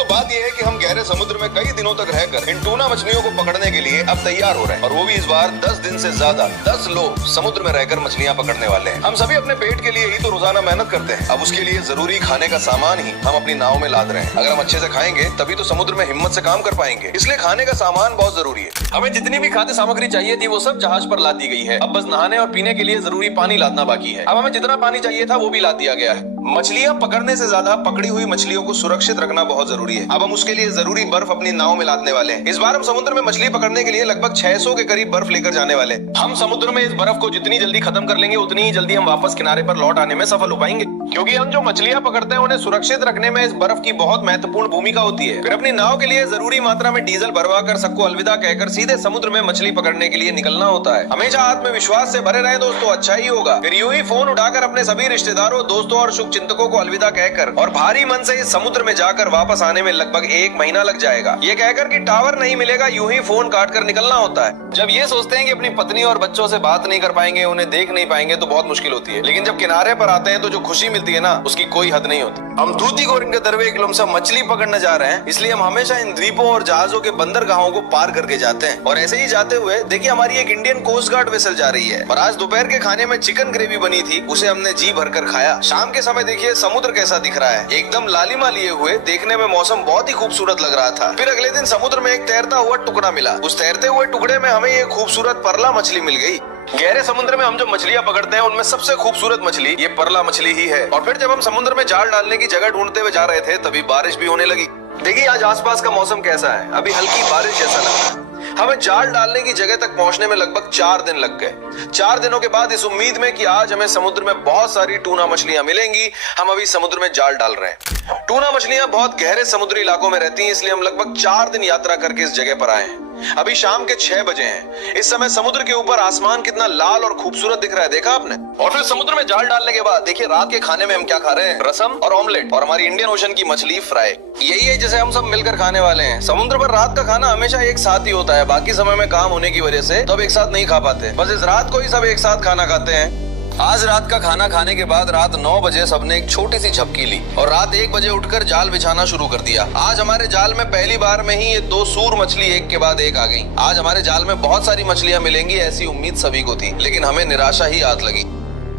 दोस्तों बात यह है कि हम गहरे समुद्र में कई दिनों तक रहकर इन टूना मछलियों को पकड़ने के लिए अब तैयार हो रहे हैं, और वो भी इस बार 10 दिन से ज्यादा। 10 लोग समुद्र में रहकर मछलियां पकड़ने वाले हैं। हम सभी अपने पेट के लिए ही तो रोजाना मेहनत करते हैं। अब उसके लिए जरूरी खाने का सामान ही हम अपनी नाव में लाद रहे हैं। अगर हम अच्छे से खाएंगे तभी तो समुद्र में हिम्मत से काम कर पाएंगे। इसलिए खाने का सामान बहुत जरूरी है। हमें जितनी भी खाद्य सामग्री चाहिए थी वो सब जहाज पर लाद दी गई है। अब बस नहाने और पीने के लिए जरूरी पानी लादना बाकी है। अब हमें जितना पानी चाहिए था वो भी लाद दिया गया है। मछलियां पकड़ने से ज्यादा पकड़ी हुई मछलियों को सुरक्षित रखना बहुत जरूरी है। अब हम उसके लिए जरूरी बर्फ अपनी नाव में लादने वाले हैं। इस बार हम समुद्र में मछली पकड़ने के लिए लगभग 600 के करीब बर्फ लेकर जाने वाले हैं। हम समुद्र में इस बर्फ को जितनी जल्दी खत्म कर लेंगे उतनी ही जल्दी हम वापस किनारे पर लौट आने में सफल हो पाएंगे, क्योंकि हम जो मछलियां पकड़ते हैं उन्हें सुरक्षित रखने में इस बर्फ की बहुत महत्वपूर्ण भूमिका होती है। फिर अपनी नाव के लिए जरूरी मात्रा में डीजल भरवा कर सबको अलविदा कहकर सीधे समुद्र में मछली पकड़ने के लिए निकलना होता है। हमेशा आत्मविश्वास से भरे रहे दोस्तों, अच्छा ही होगा। फिर यूं ही फोन उठाकर अपने सभी रिश्तेदारों, दोस्तों और शुभ चिंतकों को अलविदा कहकर और भारी मन से इस समुद्र में जाकर वापस आने में लगभग 1 महीना लग जाएगा। ये कहकर कि टावर नहीं मिलेगा, यूं ही फोन काट कर निकलना होता है। जब ये सोचते हैं कि अपनी पत्नी और बच्चों से बात नहीं कर पाएंगे, उन्हें देख नहीं पाएंगे तो बहुत मुश्किल होती है। लेकिन जब किनारे पर आते हैं तो जो खुशी मिलती है ना, उसकी कोई हद नहीं होती। हम तूतीकोरिन के दरवे एक लुमसा मछली पकड़ने जा रहे हैं, इसलिए हम हमेशा इन द्वीपों और जहाजों के बंदरगाहों को पार करके जाते हैं। और ऐसे ही जाते हुए देखिए हमारी एक इंडियन कोस्ट गार्ड वेसल जा रही है। और आज दोपहर के खाने में चिकन ग्रेवी बनी थी, उसे हमने जी भरकर खाया। शाम के समय देखिए समुद्र कैसा दिख रहा है, एकदम लालिमा लिए हुए। देखने में मौसम बहुत ही खूबसूरत लग रहा था। फिर अगले दिन समुद्र में एक तैरता हुआ टुकड़ा मिला। उस तैरते हुए टुकड़े में हमें एक खूबसूरत परला मछली मिल गई। गहरे समुद्र में हम जो मछलियां पकड़ते हैं उनमें सबसे खूबसूरत मछली ये परला मछली ही है। और फिर जब हम समुद्र में जाल डालने की जगह ढूंढते हुए जा रहे थे तभी बारिश भी होने लगी। देखिए आज आसपास का मौसम कैसा है, अभी हल्की बारिश जैसा लग रहा है। हमें जाल डालने की जगह तक पहुंचने में लगभग 4 दिन लग गए। 4 दिनों के बाद इस उम्मीद में कि आज हमें समुद्र में बहुत सारी टूना मछलियां मिलेंगी, हम अभी समुद्र में जाल डाल रहे हैं। टूना मछलियां बहुत गहरे समुद्री इलाकों में रहती हैं, इसलिए हम लगभग 4 दिन यात्रा करके इस जगह पर आए हैं। अभी शाम के 6 बजे हैं। इस समय समुद्र के ऊपर आसमान कितना लाल और खूबसूरत दिख रहा है, देखा आपने? और फिर समुद्र में जाल डालने के बाद देखिए रात के खाने में हम क्या खा रहे हैं, रसम और ऑमलेट और हमारी इंडियन ओशन की मछली फ्राई। यही है जिसे हम सब मिलकर खाने वाले हैं। समुद्र पर रात का खाना हमेशा एक साथ ही होता है, बाकी समय में काम होने की वजह से तो अब एक साथ नहीं खा पाते। बस इस रात को ही सब एक साथ खाना खाते हैं। आज रात का खाना खाने के बाद रात 9 बजे सबने एक छोटी सी झपकी ली और रात 1 बजे उठकर जाल बिछाना शुरू कर दिया। आज हमारे जाल में पहली बार में ही ये 2 सूर मछली एक के बाद एक आ गई। आज हमारे जाल में बहुत सारी मछलियां मिलेंगी, ऐसी उम्मीद सभी को थी, लेकिन हमें निराशा ही हाथ लगी।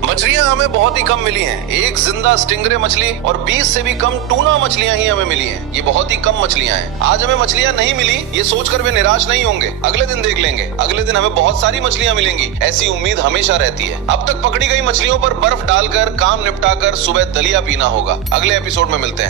मछलियां हमें बहुत ही कम मिली हैं। एक जिंदा स्टिंगरे मछली और 20 से भी कम टूना मछलियां ही हमें मिली हैं। ये बहुत ही कम मछलियां हैं। आज हमें मछलियां नहीं मिली ये सोचकर वे निराश नहीं होंगे, अगले दिन देख लेंगे। अगले दिन हमें बहुत सारी मछलियां मिलेंगी, ऐसी उम्मीद हमेशा रहती है। अब तक पकड़ी गई मछलियों पर बर्फ डालकर काम निपटाकर सुबह दलिया पीना होगा। अगले एपिसोड में मिलते हैं।